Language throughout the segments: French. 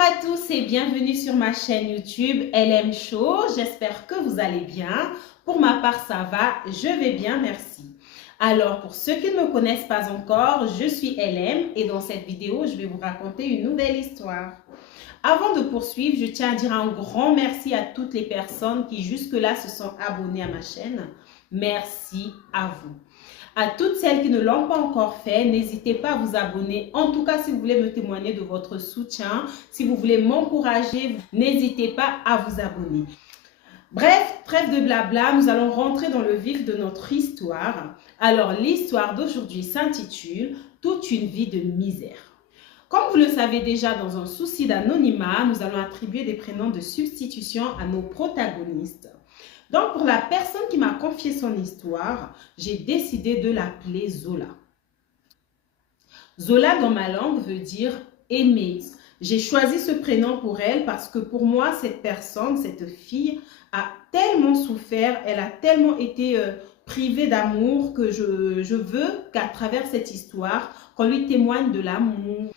à tous et bienvenue sur ma chaîne YouTube LM Show. J'espère que vous allez bien. Pour ma part, ça va, je vais bien, merci. Alors, pour ceux qui ne me connaissent pas encore, je suis LM et dans cette vidéo, je vais vous raconter une nouvelle histoire. Avant de poursuivre, je tiens à dire un grand merci à toutes les personnes qui jusque-là se sont abonnées à ma chaîne. Merci à vous. À toutes celles qui ne l'ont pas encore fait, n'hésitez pas à vous abonner. En tout cas, si vous voulez me témoigner de votre soutien, si vous voulez m'encourager, n'hésitez pas à vous abonner. Bref, trêve de blabla, nous allons rentrer dans le vif de notre histoire. Alors, l'histoire d'aujourd'hui s'intitule « Toute une vie de misère ». Comme vous le savez déjà, dans un souci d'anonymat, nous allons attribuer des prénoms de substitution à nos protagonistes. Donc, pour la personne qui m'a confié son histoire, j'ai décidé de l'appeler Zola. Zola, dans ma langue, veut dire « aimer ». J'ai choisi ce prénom pour elle parce que pour moi, cette personne, cette fille, a tellement souffert, elle a tellement été privée d'amour que je veux qu'à travers cette histoire, qu'on lui témoigne de l'amour.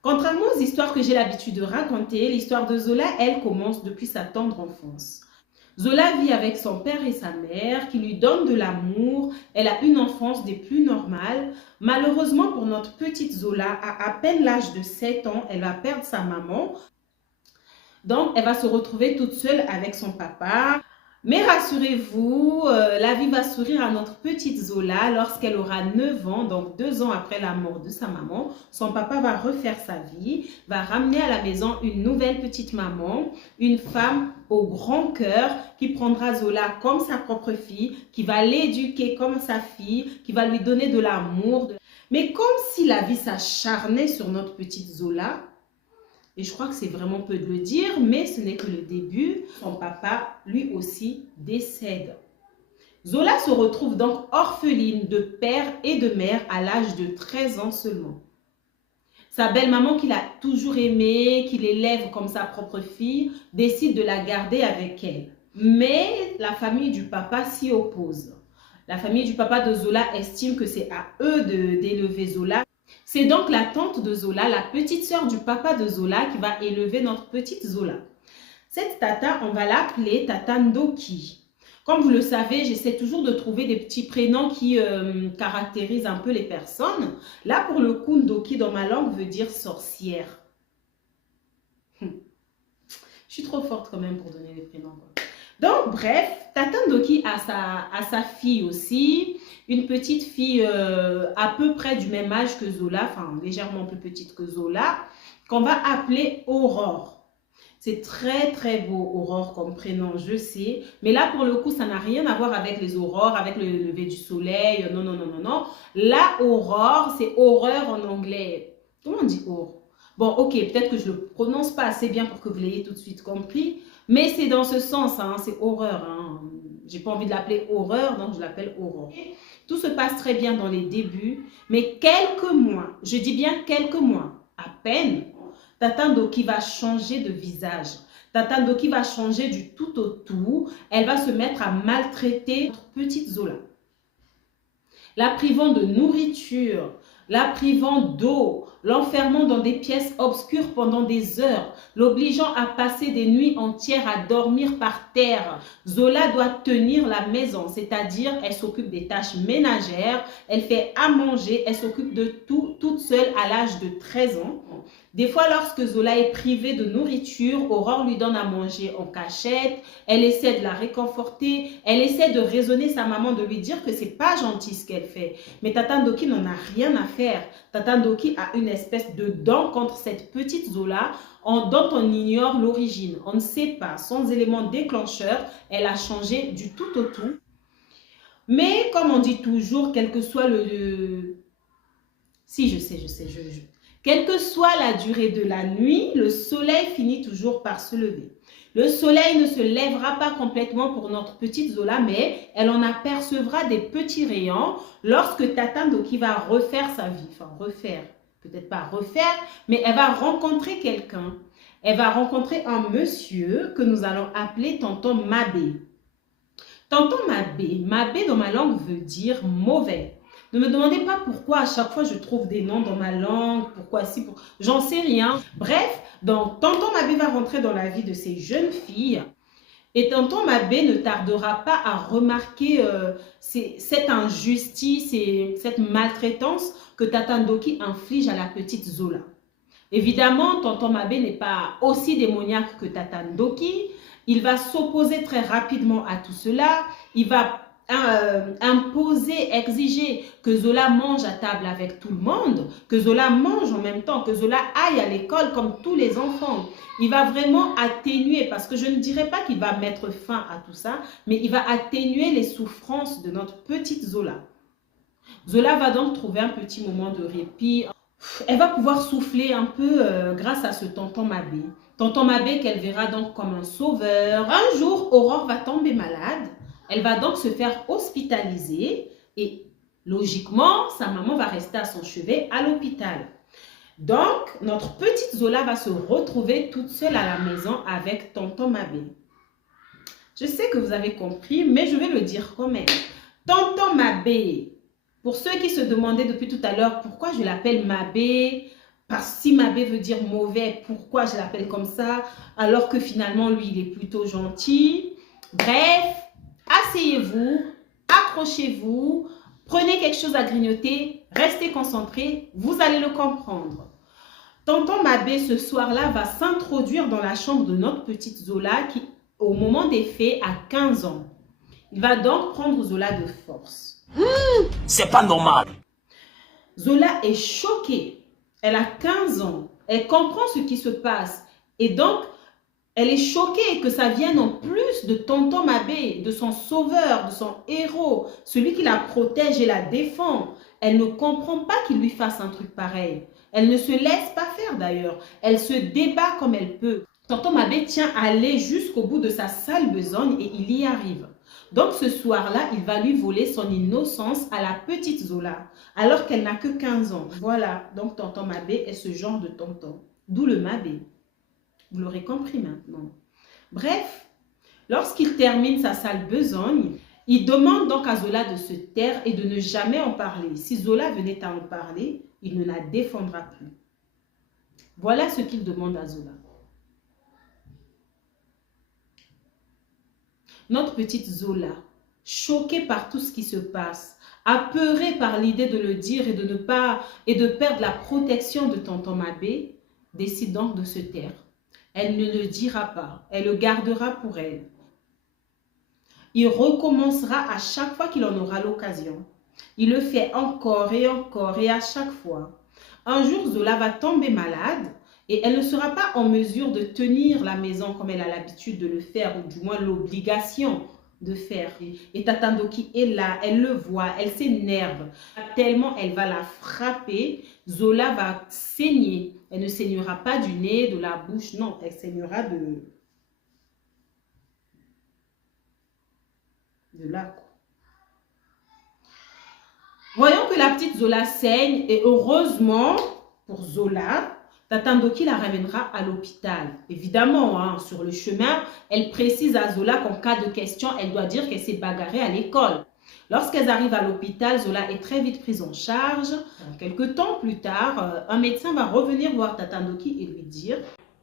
Contrairement aux histoires que j'ai l'habitude de raconter, l'histoire de Zola, elle commence depuis sa tendre enfance. Zola vit avec son père et sa mère qui lui donnent de l'amour. Elle a une enfance des plus normales. Malheureusement pour notre petite Zola, à peine l'âge de 7 ans, elle va perdre sa maman. Donc, elle va se retrouver toute seule avec son papa. Mais rassurez-vous, la vie va sourire à notre petite Zola lorsqu'elle aura 9 ans, donc 2 ans après la mort de sa maman. Son papa va refaire sa vie, va ramener à la maison une nouvelle petite maman, une femme au grand cœur qui prendra Zola comme sa propre fille, qui va l'éduquer comme sa fille, qui va lui donner de l'amour. Mais comme si la vie s'acharnait sur notre petite Zola, et je crois que c'est vraiment peu de le dire, mais ce n'est que le début. Son papa, lui aussi, décède. Zola se retrouve donc orpheline de père et de mère à l'âge de 13 ans seulement. Sa belle-maman, qui l'a toujours aimée, qui l'élève comme sa propre fille, décide de la garder avec elle. Mais la famille du papa s'y oppose. La famille du papa de Zola estime que c'est à eux d'élever Zola. C'est donc la tante de Zola, la petite sœur du papa de Zola, qui va élever notre petite Zola. Cette tata, on va l'appeler Tata Ndoki. Comme vous le savez, j'essaie toujours de trouver des petits prénoms qui caractérisent un peu les personnes. Là, pour le coup, Ndoki, dans ma langue, veut dire sorcière. Je suis trop forte quand même pour donner les prénoms. Donc, bref, Tata Ndoki a sa fille aussi, une petite fille à peu près du même âge que Zola, enfin légèrement plus petite que Zola, qu'on va appeler Aurore. C'est très très beau, Aurore, comme prénom, je sais. Mais là, pour le coup, ça n'a rien à voir avec les aurores, avec le lever du soleil. Non, non, non, non, non. La Aurore, c'est horreur en anglais. Comment on dit aurore? Bon, ok, peut-être que je ne le prononce pas assez bien pour que vous l'ayez tout de suite compris. Mais c'est dans ce sens, hein, c'est horreur. Hein. J'ai pas envie de l'appeler horreur, donc je l'appelle Aurore. Tout se passe très bien dans les débuts, mais quelques mois, je dis bien quelques mois, à peine, Tata Ndoki va changer de visage. Tata Ndoki va changer du tout au tout. Elle va se mettre à maltraiter notre petite Zola. La privant de nourriture, la privant d'eau, l'enfermant dans des pièces obscures pendant des heures, l'obligeant à passer des nuits entières à dormir par terre. Zola doit tenir la maison, c'est-à-dire elle s'occupe des tâches ménagères, elle fait à manger, elle s'occupe de tout toute seule à l'âge de 13 ans. Des fois, lorsque Zola est privée de nourriture, Aurore lui donne à manger en cachette, elle essaie de la réconforter, elle essaie de raisonner sa maman, de lui dire que c'est pas gentil ce qu'elle fait. Mais Tata Ndoki n'en a rien à faire. Tata Ndoki a une espèce de dent contre cette petite Zola dont on ignore l'origine. On ne sait pas, sans élément déclencheur, elle a changé du tout au tout. Mais comme on dit toujours, quel que soit Si, je sais. Quelle que soit la durée de la nuit, le soleil finit toujours par se lever. Le soleil ne se lèvera pas complètement pour notre petite Zola, mais elle en apercevra des petits rayons lorsque Tata Ndoki va refaire sa vie. Enfin, refaire, peut-être pas refaire, mais elle va rencontrer quelqu'un. Elle va rencontrer un monsieur que nous allons appeler Tonton Mabé. Tonton Mabé, Mabé dans ma langue veut dire mauvais. Ne me demandez pas pourquoi à chaque fois je trouve des noms dans ma langue, pourquoi si, pour... j'en sais rien. Bref, donc tonton Mabé va rentrer dans la vie de ces jeunes filles. Et tonton Mabé ne tardera pas à remarquer cette injustice et cette maltraitance que Tata Ndoki inflige à la petite Zola. Évidemment, tonton Mabé n'est pas aussi démoniaque que Tata Ndoki. Il va s'opposer très rapidement à tout cela. Il va imposer, exiger que Zola mange à table avec tout le monde, que Zola mange en même temps, que Zola aille à l'école comme tous les enfants. Il va vraiment atténuer, parce que je ne dirais pas qu'il va mettre fin à tout ça, mais il va atténuer les souffrances de notre petite Zola. Zola va donc trouver un petit moment de répit. Elle va pouvoir souffler un peu grâce à ce tonton Mabé. Tonton Mabé qu'elle verra donc comme un sauveur. Un jour, Aurore va tomber malade. Elle va donc se faire hospitaliser et logiquement, sa maman va rester à son chevet à l'hôpital. Donc, notre petite Zola va se retrouver toute seule à la maison avec tonton Mabé. Je sais que vous avez compris, mais je vais le dire quand même. Tonton Mabé, pour ceux qui se demandaient depuis tout à l'heure pourquoi je l'appelle Mabé, parce que si Mabé veut dire mauvais, pourquoi je l'appelle comme ça, alors que finalement, lui, il est plutôt gentil. Bref, asseyez-vous, accrochez-vous, prenez quelque chose à grignoter, restez concentrés, vous allez le comprendre. Tonton Mabé, ce soir-là, va s'introduire dans la chambre de notre petite Zola qui, au moment des faits, a 15 ans. Il va donc prendre Zola de force. C'est pas normal. Zola est choquée. Elle a 15 ans. Elle comprend ce qui se passe. Et donc, elle est choquée que ça vienne en plus de tonton Mabé, de son sauveur, de son héros, celui qui la protège et la défend. Elle ne comprend pas qu'il lui fasse un truc pareil. Elle ne se laisse pas faire d'ailleurs. Elle se débat comme elle peut. Tonton Mabé tient à aller jusqu'au bout de sa sale besogne et il y arrive. Donc ce soir-là, il va lui voler son innocence à la petite Zola, alors qu'elle n'a que 15 ans. Voilà, donc tonton Mabé est ce genre de tonton. D'où le Mabé. Vous l'aurez compris maintenant. Bref, lorsqu'il termine sa sale besogne, il demande donc à Zola de se taire et de ne jamais en parler. Si Zola venait à en parler, il ne la défendra plus. Voilà ce qu'il demande à Zola. Notre petite Zola, choquée par tout ce qui se passe, apeurée par l'idée de le dire et de perdre la protection de tonton Mabé, décide donc de se taire. Elle ne le dira pas, elle le gardera pour elle. Il recommencera à chaque fois qu'il en aura l'occasion. Il le fait encore et à chaque fois. Un jour, Zola va tomber malade et elle ne sera pas en mesure de tenir la maison comme elle a l'habitude de le faire, ou du moins l'obligation de faire. Et Tata Ndoki est là, elle le voit, elle s'énerve. Tellement elle va la frapper, Zola va saigner. Elle ne saignera pas du nez, de la bouche, non, elle saignera de là. Voyons que la petite Zola saigne et heureusement pour Zola, Tata Ndoki la ramènera à l'hôpital. Évidemment, hein, sur le chemin, elle précise à Zola qu'en cas de question, elle doit dire qu'elle s'est bagarrée à l'école. Lorsqu'elles arrivent à l'hôpital, Zola est très vite prise en charge. Quelques temps plus tard, un médecin va revenir voir Tata Ndoki et lui dire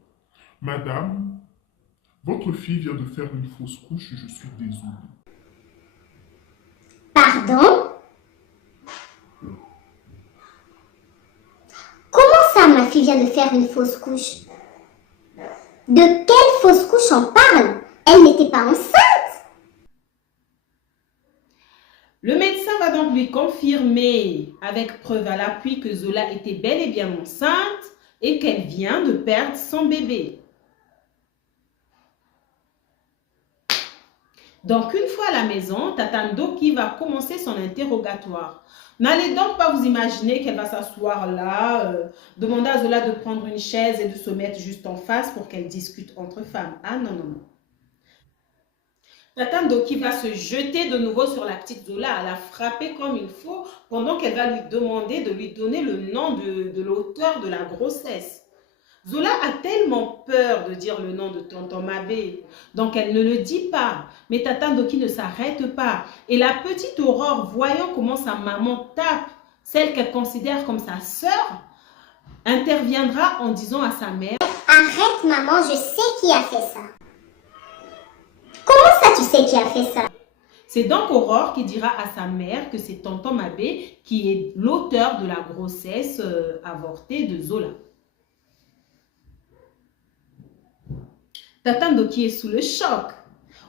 « Madame, votre fille vient de faire une fausse couche, je suis désolée. » Pardon? Comment ça, ma fille vient de faire une fausse couche? De quelle fausse couche on parle? Elle n'était pas enceinte. Le médecin va donc lui confirmer avec preuve à l'appui que Zola était bel et bien enceinte et qu'elle vient de perdre son bébé. Donc, une fois à la maison, Tata Ndoki va commencer son interrogatoire. N'allez donc pas vous imaginer qu'elle va s'asseoir là, demander à Zola de prendre une chaise et de se mettre juste en face pour qu'elle discute entre femmes. Ah non, non, non. Tata Ndoki va se jeter de nouveau sur la petite Zola, à la frapper comme il faut, pendant qu'elle va lui demander de lui donner le nom de l'auteur de la grossesse. Zola a tellement peur de dire le nom de tonton Mabé, donc elle ne le dit pas. Mais Tata Ndoki ne s'arrête pas. Et la petite Aurore, voyant comment sa maman tape celle qu'elle considère comme sa sœur, interviendra en disant à sa mère: Arrête maman, je sais qui a fait ça. Comment ça tu sais qui a fait ça? C'est donc Aurore qui dira à sa mère que c'est tonton Mabé qui est l'auteur de la grossesse avortée de Zola. Tata Ndoki est sous le choc.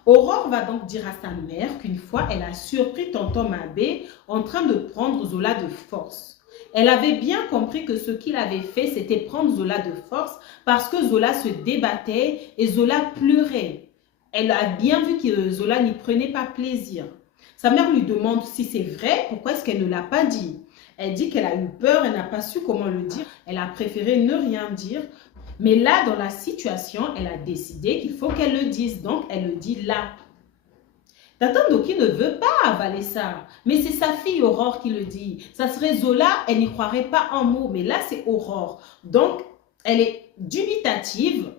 Aurore va donc dire à sa mère qu'une fois, elle a surpris tonton Mabé en train de prendre Zola de force. Elle avait bien compris que ce qu'il avait fait, c'était prendre Zola de force parce que Zola se débattait et Zola pleurait. Elle a bien vu que Zola n'y prenait pas plaisir. Sa mère lui demande si c'est vrai, pourquoi est-ce qu'elle ne l'a pas dit? Elle dit qu'elle a eu peur, elle n'a pas su comment le dire. Elle a préféré ne rien dire. Mais là, dans la situation, elle a décidé qu'il faut qu'elle le dise. Donc, elle le dit là. Tata Ndoki ne veut pas avaler ça. Mais c'est sa fille Aurore qui le dit. Ça serait Zola, elle n'y croirait pas un mot. Mais là, c'est Aurore. Donc, elle est dubitative.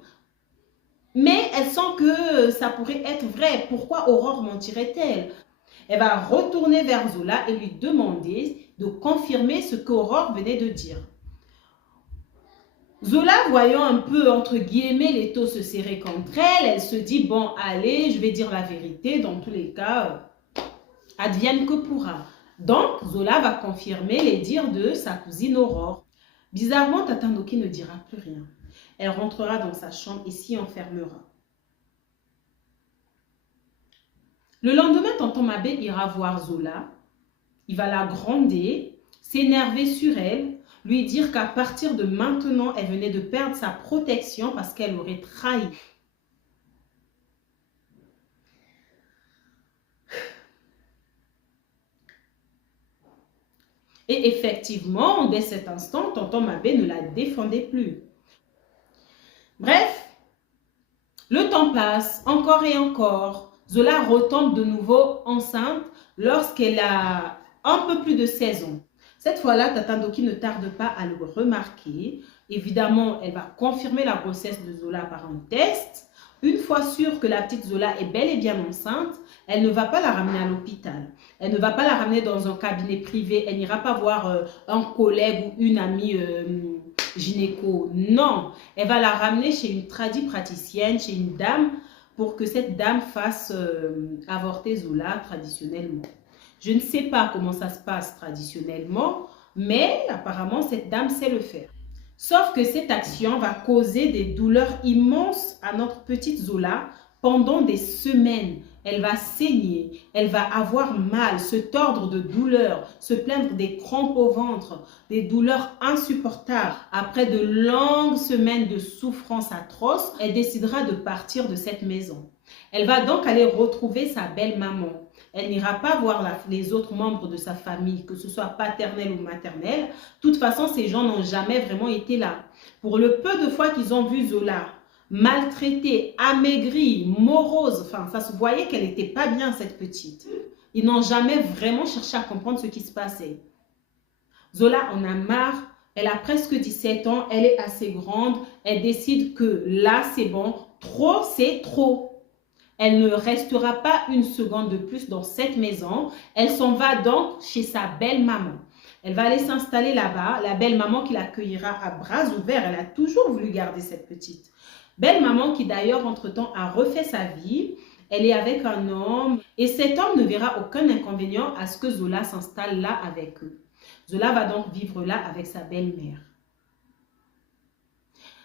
Mais elle sent que ça pourrait être vrai. Pourquoi Aurore mentirait-elle? Elle va retourner vers Zola et lui demander de confirmer ce qu'Aurore venait de dire. Zola, voyant un peu, entre guillemets, les taux se serrer contre elle, elle se dit, bon, allez, je vais dire la vérité, dans tous les cas, advienne que pourra. Donc, Zola va confirmer les dires de sa cousine Aurore. Bizarrement, Tata Ndoki ne dira plus rien. Elle rentrera dans sa chambre et s'y enfermera. Le lendemain, tonton Mabé ira voir Zola. Il va la gronder, s'énerver sur elle, lui dire qu'à partir de maintenant, elle venait de perdre sa protection parce qu'elle l'aurait trahi. Et effectivement, dès cet instant, tonton Mabé ne la défendait plus. Bref, le temps passe, encore et encore. Zola retombe de nouveau enceinte lorsqu'elle a un peu plus de 16 ans. Cette fois-là, Tata Ndoki ne tarde pas à le remarquer. Évidemment, elle va confirmer la grossesse de Zola par un test. Une fois sûre que la petite Zola est bel et bien enceinte, elle ne va pas la ramener à l'hôpital. Elle ne va pas la ramener dans un cabinet privé. Elle n'ira pas voir un collègue ou une amie gynéco. Non, elle va la ramener chez une praticienne, chez une dame, pour que cette dame fasse avorter Zola traditionnellement. Je ne sais pas comment ça se passe traditionnellement, mais apparemment cette dame sait le faire. Sauf que cette action va causer des douleurs immenses à notre petite Zola pendant des semaines. Elle va saigner, elle va avoir mal, se tordre de douleur, se plaindre des crampes au ventre, des douleurs insupportables. Après de longues semaines de souffrance atroce, elle décidera de partir de cette maison. Elle va donc aller retrouver sa belle-maman. Elle n'ira pas voir les autres membres de sa famille, que ce soit paternelle ou maternelle. De toute façon, ces gens n'ont jamais vraiment été là. Pour le peu de fois qu'ils ont vu Zola maltraitée, amaigrie, morose, enfin, ça se voyait qu'elle n'était pas bien, cette petite. Ils n'ont jamais vraiment cherché à comprendre ce qui se passait. Zola en a marre. Elle a presque 17 ans. Elle est assez grande. Elle décide que là, c'est bon. Trop, c'est trop. Elle ne restera pas une seconde de plus dans cette maison. Elle s'en va donc chez sa belle-maman. Elle va aller s'installer là-bas. La belle-maman qui l'accueillera à bras ouverts. Elle a toujours voulu garder cette petite. Belle-maman qui d'ailleurs, entre-temps, a refait sa vie. Elle est avec un homme. Et cet homme ne verra aucun inconvénient à ce que Zola s'installe là avec eux. Zola va donc vivre là avec sa belle-mère.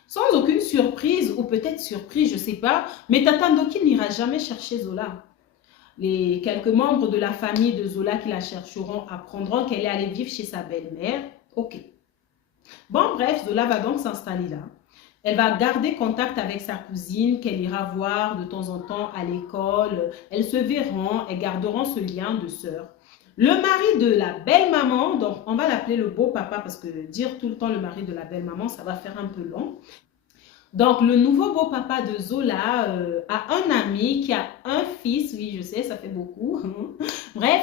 Sans aucune surprise, ou peut-être surprise, je ne sais pas, mais Tata Ndoki n'ira jamais chercher Zola. Les quelques membres de la famille de Zola qui la chercheront apprendront qu'elle est allée vivre chez sa belle-mère. Ok. Bon, bref, Zola va donc s'installer là. Elle va garder contact avec sa cousine qu'elle ira voir de temps en temps à l'école. Elles se verront, elles garderont ce lien de sœur. Le mari de la belle-maman, donc on va l'appeler le beau-papa parce que dire tout le temps le mari de la belle-maman, ça va faire un peu long. Donc le nouveau beau-papa de Zola a un ami qui a un fils, oui je sais, ça fait beaucoup. Bref,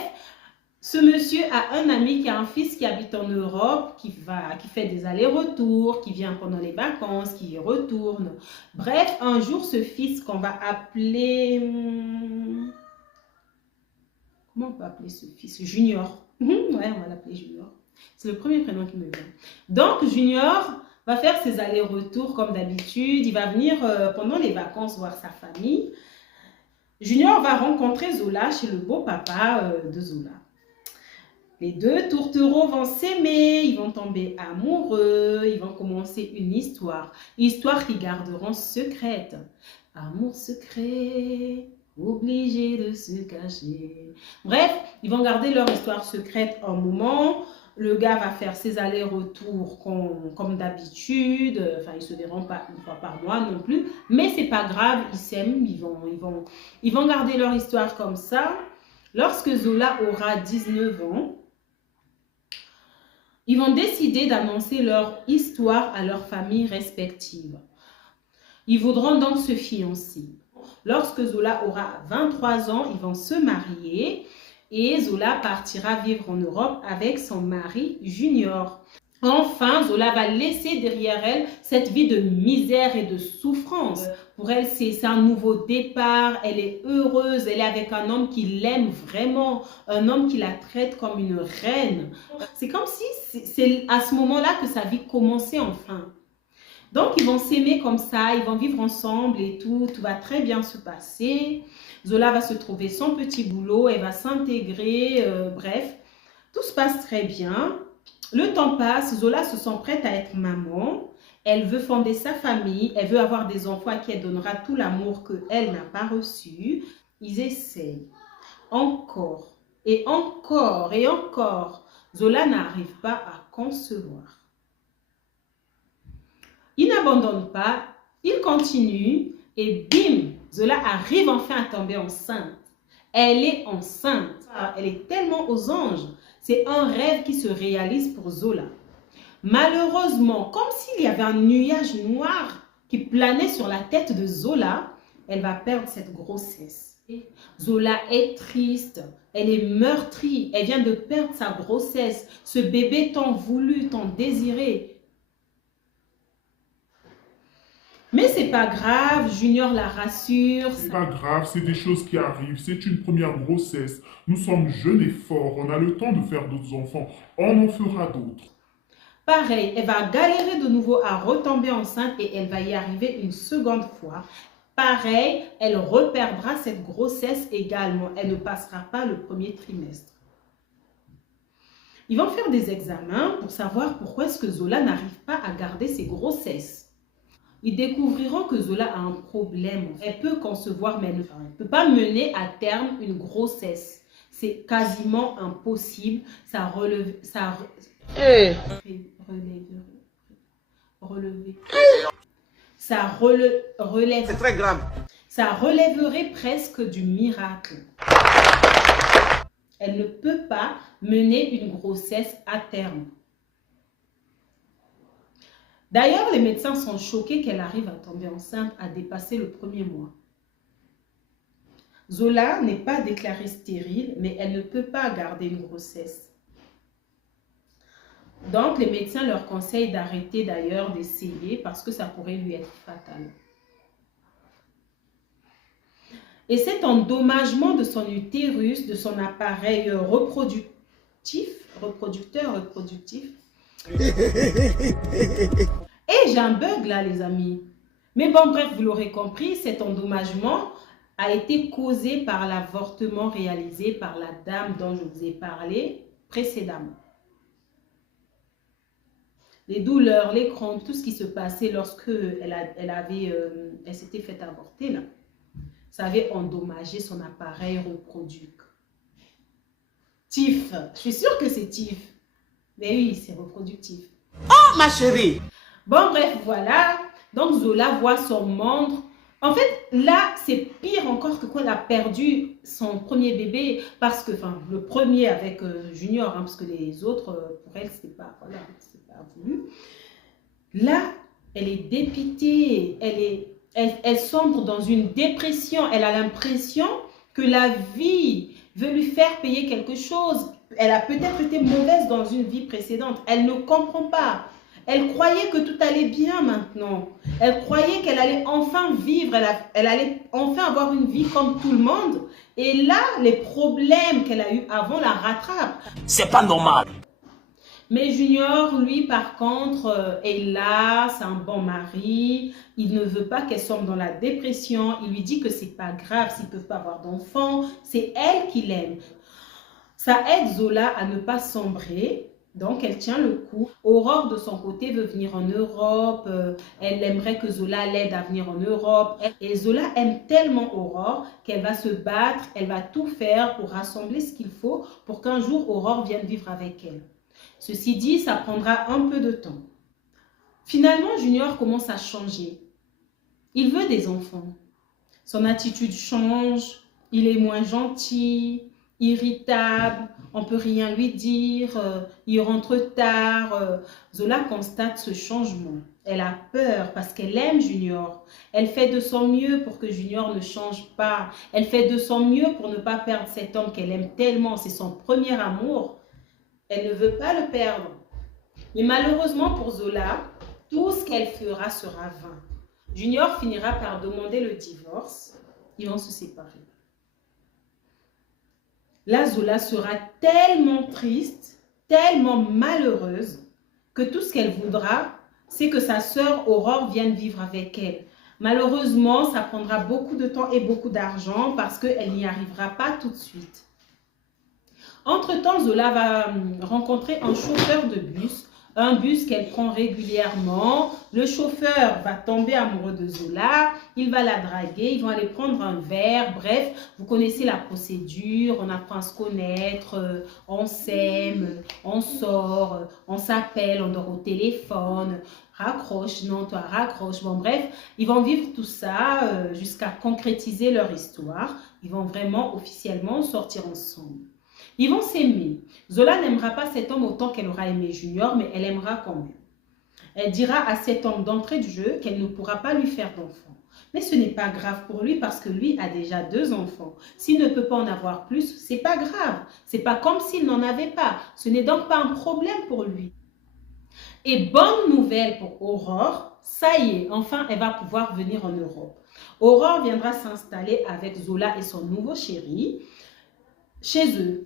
Ce monsieur a un ami qui a un fils qui habite en Europe, qui fait des allers-retours, qui vient pendant les vacances, qui y retourne. Bref, un jour, ce fils qu'on va appeler... Comment on peut appeler ce fils? Junior. Ouais, on va l'appeler Junior. C'est le premier prénom qui me vient. Donc, Junior va faire ses allers-retours comme d'habitude. Il va venir pendant les vacances voir sa famille. Junior va rencontrer Zola chez le beau-papa de Zola. Les deux tourtereaux vont s'aimer, ils vont tomber amoureux, ils vont commencer une histoire. Histoire qu'ils garderont secrète. Amour secret, obligé de se cacher. Bref, ils vont garder leur histoire secrète un moment. Le gars va faire ses allers-retours comme d'habitude. Enfin, ils ne se verront pas une fois par mois non plus. Mais c'est pas grave, ils s'aiment, ils vont garder leur histoire comme ça. Lorsque Zola aura 19 ans, ils vont décider d'annoncer leur histoire à leurs familles respectives. Ils voudront donc se fiancer. Lorsque Zola aura 23 ans, ils vont se marier et Zola partira vivre en Europe avec son mari Junior. Enfin, Zola va laisser derrière elle cette vie de misère et de souffrance. Pour elle, c'est un nouveau départ, elle est heureuse, elle est avec un homme qui l'aime vraiment, un homme qui la traite comme une reine. C'est comme si c'est à ce moment-là que sa vie commençait enfin. Donc, ils vont s'aimer comme ça, ils vont vivre ensemble et tout va très bien se passer. Zola va se trouver son petit boulot, elle va s'intégrer, bref, tout se passe très bien. Le temps passe, Zola se sent prête à être maman. Elle veut fonder sa famille, elle veut avoir des enfants à qui elle donnera tout l'amour qu'elle n'a pas reçu. Ils essayent encore et encore et encore. Zola n'arrive pas à concevoir. Il n'abandonne pas, il continue et bim, Zola arrive enfin à tomber enceinte. Elle est enceinte, elle est tellement aux anges. C'est un rêve qui se réalise pour Zola. Malheureusement, comme s'il y avait un nuage noir qui planait sur la tête de Zola, elle va perdre cette grossesse. Zola est triste, elle est meurtrie, elle vient de perdre sa grossesse, ce bébé tant voulu, tant désiré. Mais c'est pas grave, Junior la rassure. C'est pas grave, c'est des choses qui arrivent, c'est une première grossesse. Nous sommes jeunes et forts, on a le temps de faire d'autres enfants, on en fera d'autres. Pareil, elle va galérer de nouveau à retomber enceinte et elle va y arriver une seconde fois. Pareil, elle reperdra cette grossesse également, elle ne passera pas le premier trimestre. Ils vont faire des examens pour savoir pourquoi est-ce que Zola n'arrive pas à garder ses grossesses. Ils découvriront que Zola a un problème. Elle peut concevoir, mais elle ne peut pas mener à terme une grossesse. C'est quasiment impossible. Ça relève... C'est très grave. Ça relèverait presque du miracle. Elle ne peut pas mener une grossesse à terme. D'ailleurs, les médecins sont choqués qu'elle arrive à tomber enceinte, à dépasser le premier mois. Zola n'est pas déclarée stérile, mais elle ne peut pas garder une grossesse. Donc, les médecins leur conseillent d'arrêter d'ailleurs d'essayer parce que ça pourrait lui être fatal. Et cet endommagement de son utérus, de son appareil reproductif, et j'ai un bug là, les amis. Mais bon, bref, vous l'aurez compris, cet endommagement a été causé par l'avortement réalisé par la dame dont je vous ai parlé précédemment. Les douleurs, les crampes, tout ce qui se passait lorsque elle s'était fait avorter là, ça avait endommagé son appareil reproductif. Je suis sûre que c'est TIF. Mais oui, c'est reproductif. Oh ma chérie! Bon, bref, voilà. Donc, Zola voit son membre. En fait, là, c'est pire encore que quand elle a perdu son premier bébé. Parce que, enfin, le premier avec Junior, hein, parce que les autres, pour elle, c'était pas, voilà, c'est pas voulu. Là, elle est dépitée. Elle sombre dans une dépression. Elle a l'impression que la vie veut lui faire payer quelque chose. elle a peut-être été mauvaise dans une vie précédente. Elle ne comprend pas. Elle croyait que tout allait bien maintenant. Elle croyait qu'elle allait enfin vivre, elle allait enfin avoir une vie comme tout le monde. Et là, les problèmes qu'elle a eus avant la rattrapent. C'est pas normal. Mais Junior, lui, par contre, est là, c'est un bon mari. Il ne veut pas qu'elle sombre dans la dépression. Il lui dit que c'est pas grave s'ils ne peuvent pas avoir d'enfants. C'est elle qui l'aime. Ça aide Zola à ne pas sombrer. Donc, elle tient le coup. Aurore, de son côté, veut venir en Europe. Elle aimerait que Zola l'aide à venir en Europe. Et Zola aime tellement Aurore qu'elle va se battre. Elle va tout faire pour rassembler ce qu'il faut pour qu'un jour, Aurore vienne vivre avec elle. Ceci dit, ça prendra un peu de temps. Finalement, Junior commence à changer. Il veut des enfants. Son attitude change. Il est moins gentil, irritable. On ne peut rien lui dire, il rentre tard. Zola constate ce changement. Elle a peur parce qu'elle aime Junior. Elle fait de son mieux pour que Junior ne change pas. Elle fait de son mieux pour ne pas perdre cet homme qu'elle aime tellement. C'est son premier amour. Elle ne veut pas le perdre. Mais malheureusement pour Zola, tout ce qu'elle fera sera vain. Junior finira par demander le divorce. Ils vont se séparer. Là, Zola sera tellement triste, tellement malheureuse, que tout ce qu'elle voudra, c'est que sa sœur Aurore vienne vivre avec elle. Malheureusement, ça prendra beaucoup de temps et beaucoup d'argent parce qu'elle n'y arrivera pas tout de suite. Entre-temps, Zola va rencontrer un chauffeur de bus, un bus qu'elle prend régulièrement. Le chauffeur va tomber amoureux de Zola, il va la draguer, ils vont aller prendre un verre. Bref, vous connaissez la procédure, on apprend à se connaître, on s'aime, on sort, on s'appelle, on dort au téléphone, raccroche, non, toi raccroche. Bon, bref, ils vont vivre tout ça jusqu'à concrétiser leur histoire. Ils vont vraiment officiellement sortir ensemble. Ils vont s'aimer. Zola n'aimera pas cet homme autant qu'elle aura aimé Junior, mais elle aimera quand même. Elle dira à cet homme d'entrée de jeu qu'elle ne pourra pas lui faire d'enfant. Mais ce n'est pas grave pour lui parce que lui a déjà 2 enfants. S'il ne peut pas en avoir plus, c'est pas grave. C'est pas comme s'il n'en avait pas. Ce n'est donc pas un problème pour lui. Et bonne nouvelle pour Aurore, ça y est, enfin elle va pouvoir venir en Europe. Aurore viendra s'installer avec Zola et son nouveau chéri chez eux.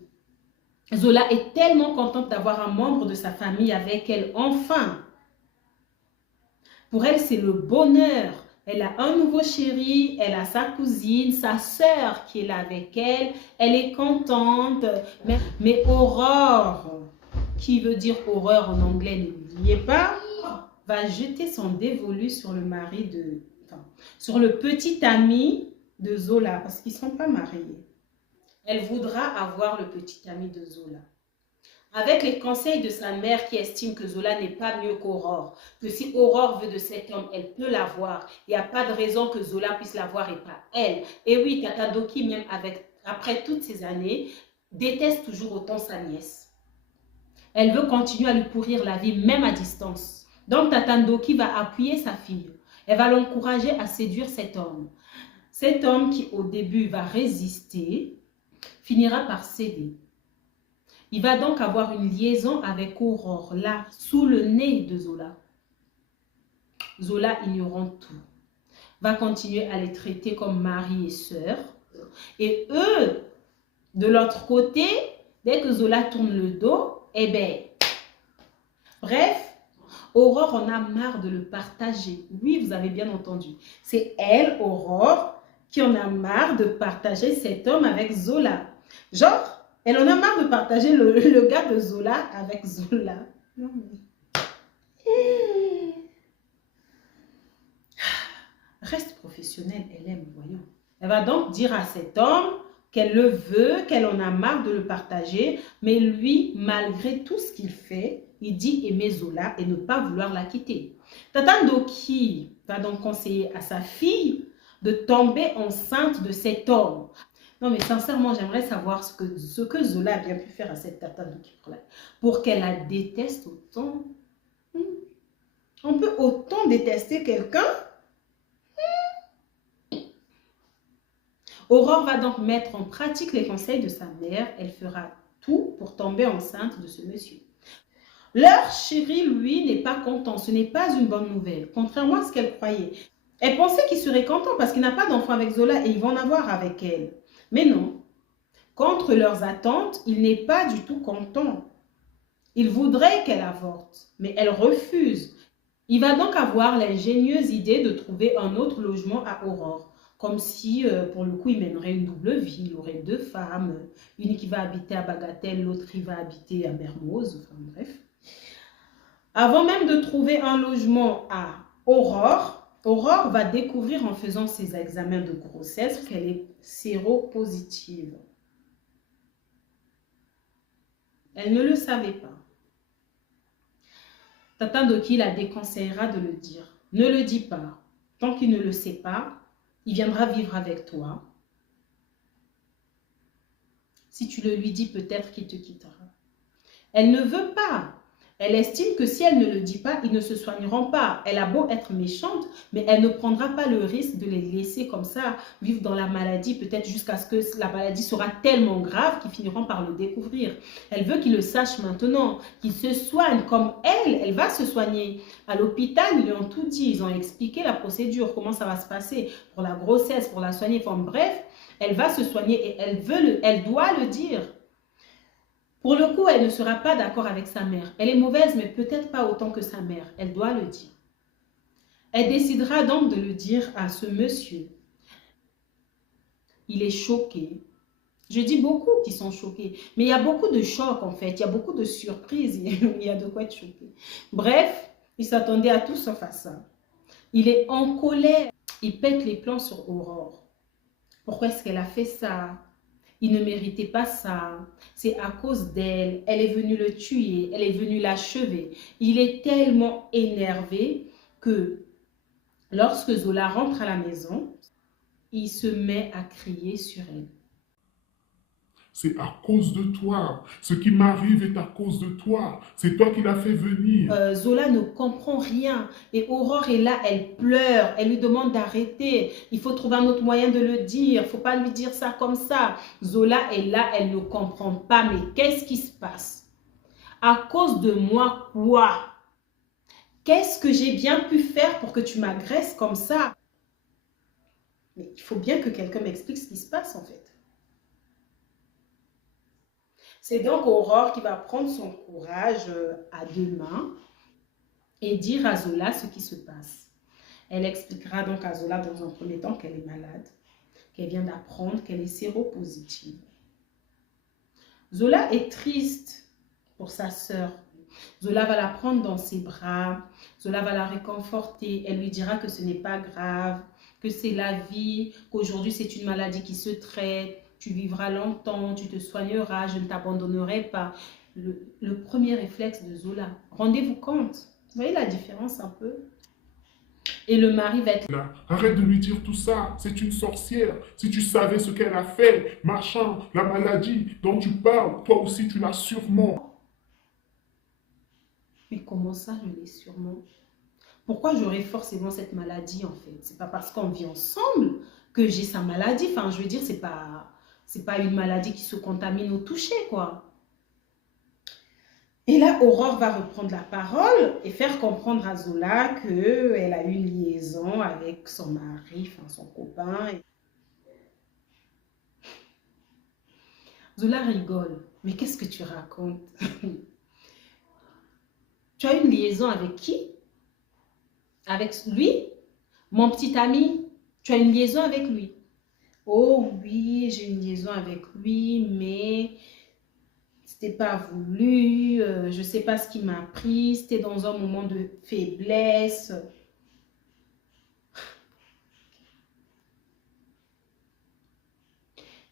Zola est tellement contente d'avoir un membre de sa famille avec elle, enfin. Pour elle, c'est le bonheur. Elle a un nouveau chéri, elle a sa cousine, sa sœur qui est là avec elle. Elle est contente. Mais Aurore, qui veut dire horreur en anglais, n'oubliez pas, va jeter son dévolu sur le mari sur le petit ami de Zola, parce qu'ils ne sont pas mariés. Elle voudra avoir le petit ami de Zola. Avec les conseils de sa mère qui estime que Zola n'est pas mieux qu'Aurore, que si Aurore veut de cet homme, elle peut l'avoir. Il n'y a pas de raison que Zola puisse l'avoir et pas elle. Et oui, Tata Doki, même après toutes ces années, déteste toujours autant sa nièce. Elle veut continuer à lui pourrir la vie, même à distance. Donc Tata Doki va appuyer sa fille. Elle va l'encourager à séduire cet homme. Cet homme qui au début va résister, finira par céder. Il va donc avoir une liaison avec Aurore, là, sous le nez de Zola. Zola, ignorant tout, va continuer à les traiter comme mari et sœur. Et eux, de l'autre côté, dès que Zola tourne le dos, eh bien, bref, Aurore en a marre de le partager. Oui, vous avez bien entendu. C'est elle, Aurore, qui en a marre de partager cet homme avec Zola. Genre, elle en a marre de partager le gars de Zola avec Zola. Non, mais... Reste professionnelle, elle aime, voyons. Elle va donc dire à cet homme qu'elle le veut, qu'elle en a marre de le partager, mais lui, malgré tout ce qu'il fait, il dit aimer Zola et ne pas vouloir la quitter. Tata Doki va donc conseiller à sa fille de tomber enceinte de cet homme. Non, mais sincèrement, j'aimerais savoir ce que Zola a bien pu faire à cette Tata Doki pour qu'elle la déteste autant. On peut autant détester quelqu'un. Aurore va donc mettre en pratique les conseils de sa mère. Elle fera tout pour tomber enceinte de ce monsieur. Leur chéri, lui, n'est pas content. Ce n'est pas une bonne nouvelle, contrairement à ce qu'elle croyait. Elle pensait qu'il serait content parce qu'il n'a pas d'enfant avec Zola et il va en avoir avec elle. Mais non. Contre leurs attentes, il n'est pas du tout content. Il voudrait qu'elle avorte, mais elle refuse. Il va donc avoir l'ingénieuse idée de trouver un autre logement à Aurore. Comme si, pour le coup, il mènerait une double vie. Il aurait 2 femmes. Une qui va habiter à Bagatelle, l'autre qui va habiter à Mermoz. Enfin bref. Avant même de trouver un logement à Aurore, Aurore va découvrir en faisant ses examens de grossesse qu'elle est séropositive. Elle ne le savait pas. Tata Ndoki la déconseillera de le dire. Ne le dis pas. Tant qu'il ne le sait pas, il viendra vivre avec toi. Si tu le lui dis, peut-être qu'il te quittera. Elle ne veut pas. Elle estime que si elle ne le dit pas, ils ne se soigneront pas. Elle a beau être méchante, mais elle ne prendra pas le risque de les laisser comme ça, vivre dans la maladie, peut-être jusqu'à ce que la maladie sera tellement grave qu'ils finiront par le découvrir. Elle veut qu'ils le sachent maintenant, qu'ils se soignent comme elle. Elle va se soigner. À l'hôpital, ils lui ont tout dit. Ils ont expliqué la procédure, comment ça va se passer pour la grossesse, pour la soigner. Enfin bref, elle va se soigner et elle doit le dire. Pour le coup, elle ne sera pas d'accord avec sa mère. Elle est mauvaise, mais peut-être pas autant que sa mère. Elle doit le dire. Elle décidera donc de le dire à ce monsieur. Il est choqué. Je dis beaucoup qui sont choqués. Mais il y a beaucoup de chocs en fait. Il y a beaucoup de surprises. Il y a de quoi être choqué. Bref, il s'attendait à tout sauf à ça. Il est en colère. Il pète les plans sur Aurore. Pourquoi est-ce qu'elle a fait ça? Il ne méritait pas ça. C'est à cause d'elle. Elle est venue le tuer. Elle est venue l'achever. Il est tellement énervé que lorsque Zola rentre à la maison, il se met à crier sur elle. C'est à cause de toi. Ce qui m'arrive est à cause de toi. C'est toi qui l'as fait venir. Zola ne comprend rien. Et Aurore est là, elle pleure. Elle lui demande d'arrêter. Il faut trouver un autre moyen de le dire. Il ne faut pas lui dire ça comme ça. Zola est là, elle ne comprend pas. Mais qu'est-ce qui se passe? À cause de moi, quoi? Qu'est-ce que j'ai bien pu faire pour que tu m'agresses comme ça? Mais il faut bien que quelqu'un m'explique ce qui se passe en fait. C'est donc Aurore qui va prendre son courage à 2 mains et dire à Zola ce qui se passe. Elle expliquera donc à Zola dans un premier temps qu'elle est malade, qu'elle vient d'apprendre qu'elle est séropositive. Zola est triste pour sa sœur. Zola va la prendre dans ses bras, Zola va la réconforter, elle lui dira que ce n'est pas grave, que c'est la vie, qu'aujourd'hui c'est une maladie qui se traite, tu vivras longtemps, tu te soigneras, je ne t'abandonnerai pas. Le premier réflexe de Zola. Rendez-vous compte. Vous voyez la différence un peu? Et le mari va être là. Arrête de lui dire tout ça. C'est une sorcière. Si tu savais ce qu'elle a fait, machin, la maladie dont tu parles, toi aussi tu l'as sûrement. Mais comment ça, je l'ai sûrement? Pourquoi j'aurais forcément cette maladie en fait? C'est pas parce qu'on vit ensemble que j'ai sa maladie. Enfin, je veux dire, c'est pas une maladie qui se contamine au toucher, quoi. Et là, Aurore va reprendre la parole et faire comprendre à Zola qu'elle a eu une liaison avec son mari, enfin son copain. Zola rigole. Mais qu'est-ce que tu racontes? Tu as une liaison avec qui? Avec lui? Mon petit ami? Tu as une liaison avec lui? Oh oui, j'ai une liaison avec lui, mais c'était pas voulu, je sais pas ce qui m'a pris, c'était dans un moment de faiblesse.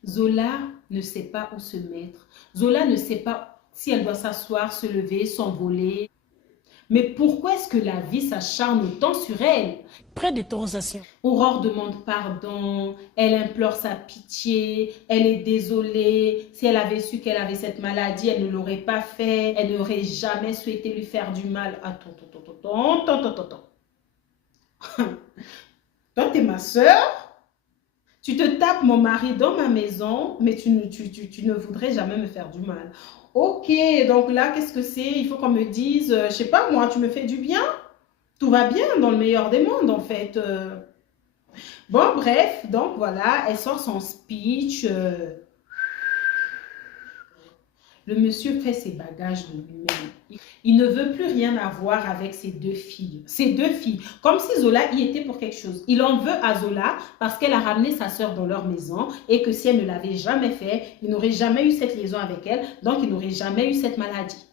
Zola ne sait pas où se mettre. Zola ne sait pas si elle doit s'asseoir, se lever, s'envoler. Mais pourquoi est-ce que la vie s'acharne autant sur elle? Près de d'autorisation. Aurore demande pardon, elle implore sa pitié, elle est désolée. Si elle avait su qu'elle avait cette maladie, elle ne l'aurait pas fait. Elle n'aurait jamais souhaité lui faire du mal. Attends. Toi, t'es ma soeur? Tu te tapes mon mari dans ma maison, mais tu ne voudrais jamais me faire du mal. Ok, donc là, qu'est-ce que c'est? Il faut qu'on me dise, je sais pas moi, tu me fais du bien? Tout va bien dans le meilleur des mondes, en fait. Bon, bref, donc voilà, elle sort son speech. Le monsieur fait ses bagages de lui-même. Il ne veut plus rien avoir avec ses deux filles. Ses deux filles. Comme si Zola y était pour quelque chose. Il en veut à Zola parce qu'elle a ramené sa soeur dans leur maison et que si elle ne l'avait jamais fait, il n'aurait jamais eu cette liaison avec elle. Donc, il n'aurait jamais eu cette maladie.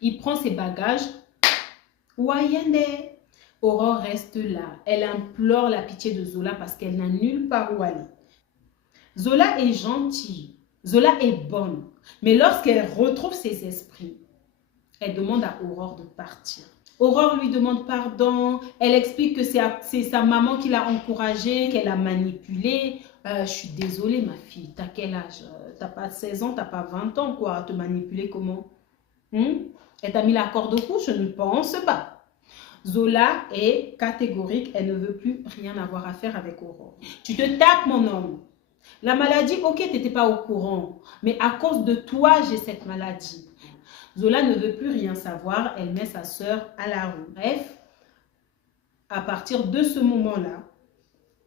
Il prend ses bagages. Wayende. Aurore reste là. Elle implore la pitié de Zola parce qu'elle n'a nulle part où aller. Zola est gentille. Zola est bonne, mais lorsqu'elle retrouve ses esprits, elle demande à Aurore de partir. Aurore lui demande pardon, elle explique que c'est sa maman qui l'a encouragée, qu'elle a manipulée. Je suis désolée ma fille, t'as quel âge? T'as pas 16 ans, t'as pas 20 ans quoi, te manipuler comment? Elle t'a mis la corde au cou? Je ne pense pas. Zola est catégorique, elle ne veut plus rien avoir à faire avec Aurore. Tu te tapes mon homme. La maladie, ok, tu n'étais pas au courant, mais à cause de toi, j'ai cette maladie. Zola ne veut plus rien savoir, elle met sa sœur à la rue. Bref, à partir de ce moment-là,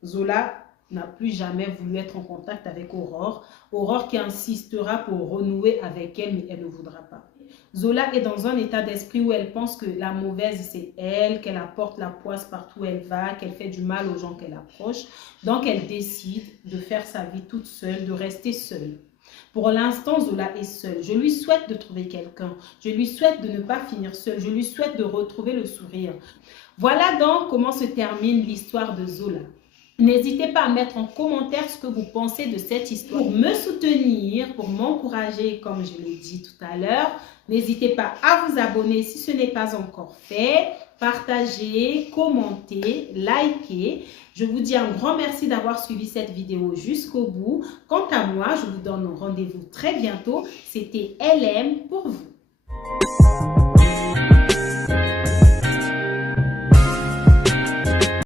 Zola n'a plus jamais voulu être en contact avec Aurore. Aurore qui insistera pour renouer avec elle, mais elle ne voudra pas. Zola est dans un état d'esprit où elle pense que la mauvaise, c'est elle, qu'elle apporte la poisse partout où elle va, qu'elle fait du mal aux gens qu'elle approche. Donc, elle décide de faire sa vie toute seule, de rester seule. Pour l'instant, Zola est seule. Je lui souhaite de trouver quelqu'un. Je lui souhaite de ne pas finir seule. Je lui souhaite de retrouver le sourire. Voilà donc comment se termine l'histoire de Zola. N'hésitez pas à mettre en commentaire ce que vous pensez de cette histoire. Pour me soutenir, pour m'encourager, comme je l'ai dit tout à l'heure, n'hésitez pas à vous abonner si ce n'est pas encore fait. Partagez, commentez, likez. Je vous dis un grand merci d'avoir suivi cette vidéo jusqu'au bout. Quant à moi, je vous donne rendez-vous très bientôt. C'était LM pour vous.